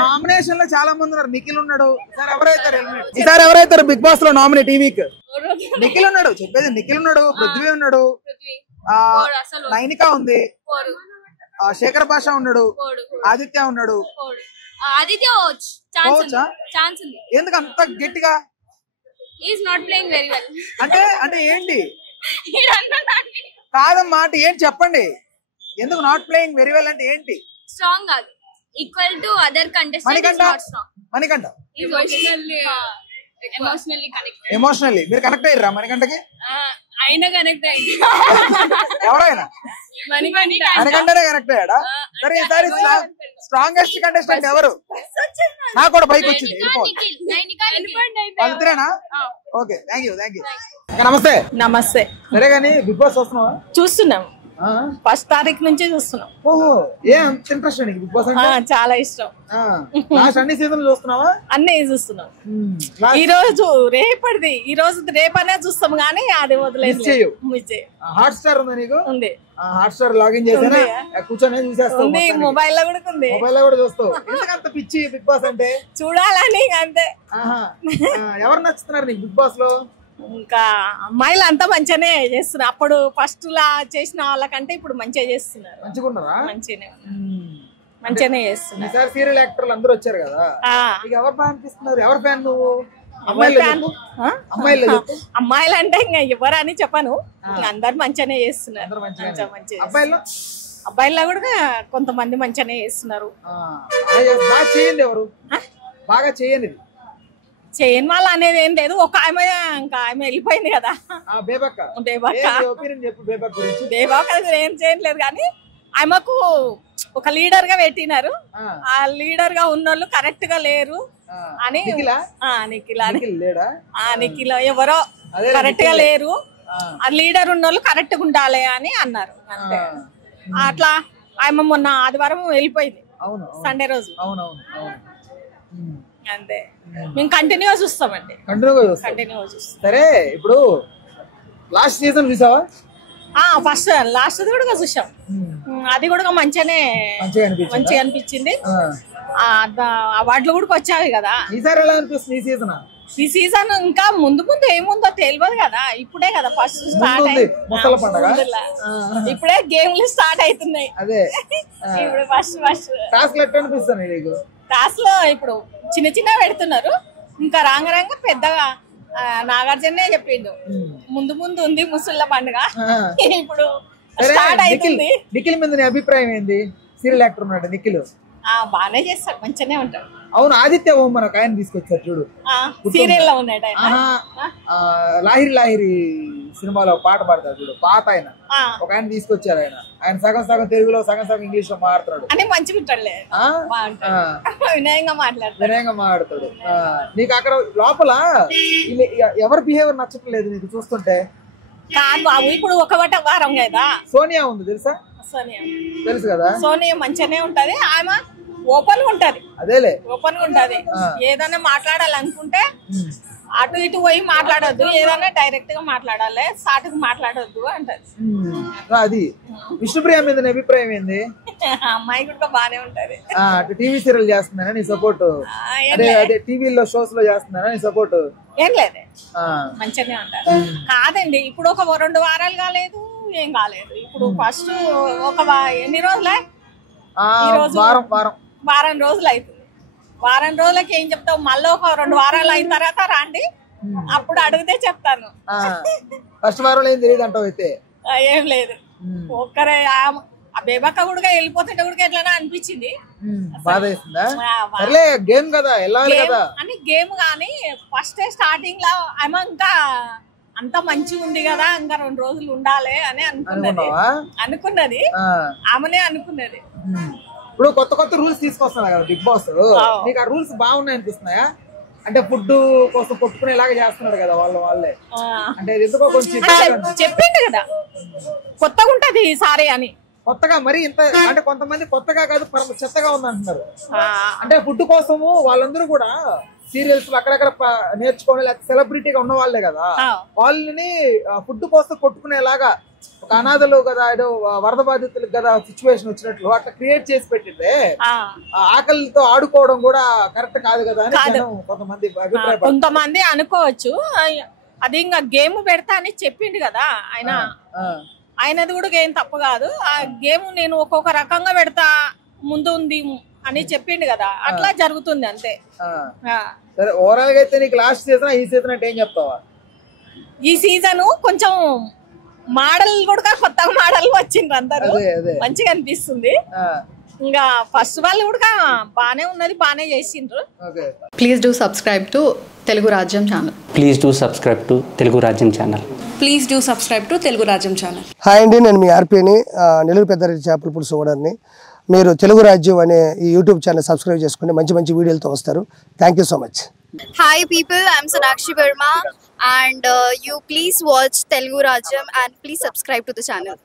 Nomination లో చాలా మంది ఉన్నారు. నిఖిల్ ఉన్నాడు. ఈసారి ఎవరైతారు బిగ్ బాస్ లో నామినీ టీవీకి? నిఖిల్ ఉన్నాడు. చెప్పేది నిఖిల్ ఉన్నాడు, పృథ్వీ ఉన్నాడు, నైనిక ఉంది, శేఖర్ భాష ఉన్నాడు, ఆదిత్య ఉన్నాడు. ఎందుకు అంత గట్టిగా? అంటే ఏంటి కాదమ్మా, అంటే ఏంటి చెప్పండి. ఎందుకు నాట్ ప్లేయింగ్ వెరీ వెల్ అంటే ఏంటి? స్ట్రాంగ్ కాదు, equal to other contestants. Manikanta emotionally మీరు కనెక్ట్ అయ్యారా మణికంఠకి? ఆయన కనెక్ట్ అయ్యింది. ఎవరైనా మణికంఠనే కనెక్ట్ అయ్యాడా? సరే ఈసారి స్ట్రాంగెస్ట్ కంటెస్టెంట్ ఎవరు? నాకు కూడా బైక్ వచ్చింది. అంతేనా? Okay, thank you. నమస్తే. నమస్తే. సరే కానీ బిగ్ బాస్ వస్తున్నావా? చూస్తున్నాం, 1st తారీఖు నుంచి చూస్తున్నాం. ఓహో, ఏ అంత ఇంట్రెస్ట్ నీకు బిగ్ బాస్ అంటే? చాలా ఇష్టం. లాస్ట్ అన్ని సీజన్లు చూస్తున్నావా? అన్నీ చూస్తున్నాం. ఈ రోజు రేపనే చూస్తాం గానీ అది వదిలేదు. హాట్ స్టార్ ఉందా నీకు? ఉంది. హాట్ స్టార్ లాగిన్ చేసానా కూర్చొని చూసేస్తావు? మొబైల్ లో కూడా ఉంది. మొబైల్ లో కూడా చూస్తావు. ఎందుకంత పిచ్చి బిగ్ బాస్ అంటే? చూడాలని అంతే. ఎవరు నచ్చుతున్నారు నీకు బిగ్ బాస్ లో? ఇంకా అమ్మాయిలు అంతా మంచిగానే చేస్తున్నారు. అప్పుడు ఫస్ట్ లా చేసిన వాళ్ళకంటే ఇప్పుడు మంచిగా చేస్తున్నారు. మంచిగానే చేస్తున్నారు. ఈసారి సీరియల్ యాక్టర్లు అందరూ వచ్చారు కదా, ఎవరు ఫ్యాన్ అనిపిస్తున్నారు? ఎవరు ఫ్యాన్ నువ్వు? అమ్మాయిలు అంటే ఇంకా ఎవరు అని చెప్పను, అందరు మంచిగానే చేస్తున్నారు. అబ్బాయిల్లో కూడా కొంతమంది మంచిగానే చేస్తున్నారు. బాగా చేయండి. చేయని వాళ్ళు అనేది ఏం లేదు. ఒక ఆమె ఇంకా ఆమె వెళ్ళిపోయింది కదా, బేబక్క ఏం చేయట్లేదు కానీ ఆమెకు ఒక లీడర్ గా పెట్టినారు. ఆ లీడర్ గా ఉన్న వాళ్ళు కరెక్ట్ గా లేరు అని నిఖిల్ ఎవరో కరెక్ట్ గా లేరు, ఆ లీడర్ ఉన్న వాళ్ళు కరెక్ట్ గా ఉండాలి అని అన్నారు. అంతే. అట్లా ఆమె మొన్న ఆదివారం వెళ్ళిపోయింది, సండే రోజు. అంతే. మేము కంటిన్యూగా చూస్తామండి. కంటిన్యూగా చూస్తాం. సరే, ఇప్పుడు లాస్ట్ సీజన్ చూసావా? ఫస్ట్ లాస్ట్ కూడా చూసాం. అది కూడా మంచిగా అనిపించింది. అవార్డులు కూడా వచ్చాయి కదా. ఈసారి ఎలా అనిపిస్తుంది ఈ సీజన్? ఈ సీజన్ ఇంకా ముందు ఏముందో తెలియదు కదా, ఇప్పుడే కదా ఫస్ట్ స్టార్ట్ అయింది. ఇప్పుడే గేమ్లు స్టార్ట్ అవుతున్నాయి. ఇప్పుడు ఫస్ట్ టాస్క్ లో ఇప్పుడు చిన్న పెడుతున్నారు. ఇంకా రాంగ పెద్దగా నాగార్జునే చెప్పిండు, ముందు ఉంది ముసళ్ళ పండుగ, ఇప్పుడు స్టార్ట్ అవుతుంది. నిఖిల్ మీద నీ అభిప్రాయం ఏంది? సీరియల్ యాక్టర్ ఉన్నాడు నిఖిల్, బాగానే చేస్తాడు, మంచిగానే ఉంటాడు. అవును, ఆదిత్య ఓం మనకు ఆయన తీసుకొచ్చారు చూడు, సీరియల్ లో ఉన్నాడు. లాహిరి సినిమాలో పాట పాడతాడు చూడు, పాత ఆయన ఒక ఆయన తీసుకొచ్చారు. ఆయన సగం తెలుగులో సగం ఇంగ్లీష్ లో మాట్లాడతాడు. అని మంచిగా ఉంటాడులే, వినయంగా మాట్లాడతాడు. నీకు అక్కడ లోపల ఎవరి బిహేవియర్ నచ్చట్లేదు నీకు చూస్తుంటే? కాదు బాబు, ఇప్పుడు ఒక వారం కదా. సోనియా ఉంది తెలుసా? తెలుసు కదా. సోనియా మంచిగానే ఉంటది, ఆమె ఓపెన్ గా ఉంటది. అదేలే, ఓపెన్ గా ఉంటది. ఏదైనా మాట్లాడాలనుకుంటే అటు ఇటు పోయి మాట్లాడొద్దు, ఏదైనా డైరెక్ట్ గా మాట్లాడాలి, సాటుకు మాట్లాడొద్దు అంటది. అది విష్ణుప్రియ మీద అభిప్రాయం ఏంది? అమ్మాయి కూడా బానే ఉంటది. టీవీ సీరియల్ చేస్తున్నారా నీ సపోర్ట్? అదే టీవీలో షోస్ లో చేస్తున్నారా నీ సపోర్ట్? ఏం లేదే, మంచిగానే ఉంటారు. కాదండి, ఇప్పుడు ఒక 2 వారాలు కాలేదు, ఏం కాలేదు. ఇప్పుడు ఫస్ట్ ఎన్ని రోజులే? వారం రోజులు అవుతుంది. వారం రోజులకి ఏం చెప్తావు? మళ్ళీ ఒక 2 వారాలు అయిన తర్వాత రాండి, అప్పుడు అడిగితే చెప్తాను. ఫస్ట్ వారంలో ఏం తెలియదు అంటావు అయితే? ఏం లేదు, ఒక్కరే ఆ బేబక్క కూడా వెళ్ళిపోతుంటే కూడా ఎట్లా అనిపించింది. గేమ్ కదా, అని గేమ్ గానీ ఫస్ట్ స్టార్టింగ్ లో ఆమె ఇంకా అంత మంచిగా ఉంది కదా, ఇంకా 2 రోజులు ఉండాలి అని అనుకున్నది. ఆమెనే అనుకున్నది. ఇప్పుడు కొత్త రూల్స్ తీసుకొస్తున్నా కదా బిగ్ బాస్, నీకు ఆ రూల్స్ బాగున్నాయి అనిపిస్తున్నాయా? అంటే ఫుడ్ కోసం కొట్టుకునేలాగా చేస్తున్నారు కదా వాళ్ళే, అంటే ఎందుకో కొంచెం చెప్పిండు కదా కొత్తగా ఉంటది ఈసారి అని. కొత్తగా మరి ఇంత అంటే కొంతమంది కొత్తగా కాదు చెత్తగా ఉంది అంటున్నారు. అంటే ఫుడ్ కోసము వాళ్ళందరూ కూడా సీరియల్స్ అక్కడక్కడ నేర్చుకోవాలి, సెలబ్రిటీగా ఉన్న వాళ్ళే కదా, వాళ్ళని ఫుడ్ కోసం కొట్టుకునేలాగా ఒక అనాథలు కదా ఏదో వరద బాధితులకు కదా సిచ్యువేషన్ వచ్చినట్లు అట్లా క్రియేట్ చేసి పెట్టిందే ఆకలితో ఆడుకోవడం కూడా కరెక్ట్ కాదు కదా అని కొంతమంది అభిప్రాయం. కొంతమంది అనుకోవచ్చు, అది ఇంకా గేమ్ పెడతా అని చెప్పిండు కదా ఆయన, ఆయనది కూడా గేమ్ తప్పు కాదు. ఆ గేమ్ నేను ఒక్కొక్క రకంగా పెడతా ముందు ఉంది అని చెప్పిండు కదా, అట్లా జరుగుతుంది అంతే. సరే ఓవరాల్ గా అయితే నీకు లాస్ట్ సీజన్ ఈ సీజన్ అంటే ఏం చెప్తావా? ఈ సీజన్ కొంచెం మోడల్ కూడా కొత్తగా మోడల్ వచ్చిండ్రు అందరూ, మంచిగా అనిపిస్తుంది. ఇంకా ఫస్ట్ వాళ్ళు కూడా బానే ఉన్నది, బానే చేసిండ్రు. Please do subscribe to Telugu Rajyam channel. Please do subscribe to Telugu Rajyam channel. Please do subscribe to Telugu Rajyam channel. Hi అండి, నేను మీ ఆర్పీని, నెల్లూరు పెద్దారెడ్డి చేపల పులుసు ఓనర్ని. మీరు తెలుగు రాజ్యం అనే ఈ యూట్యూబ్ ఛానల్ సబ్స్క్రైబ్ చేసుకుని మంచి మంచి వీడియోలతో వస్తారు. Thank you so much. Hi people, I'm Sonakshi Verma and you please watch Telugu Rajyam and please subscribe to the channel.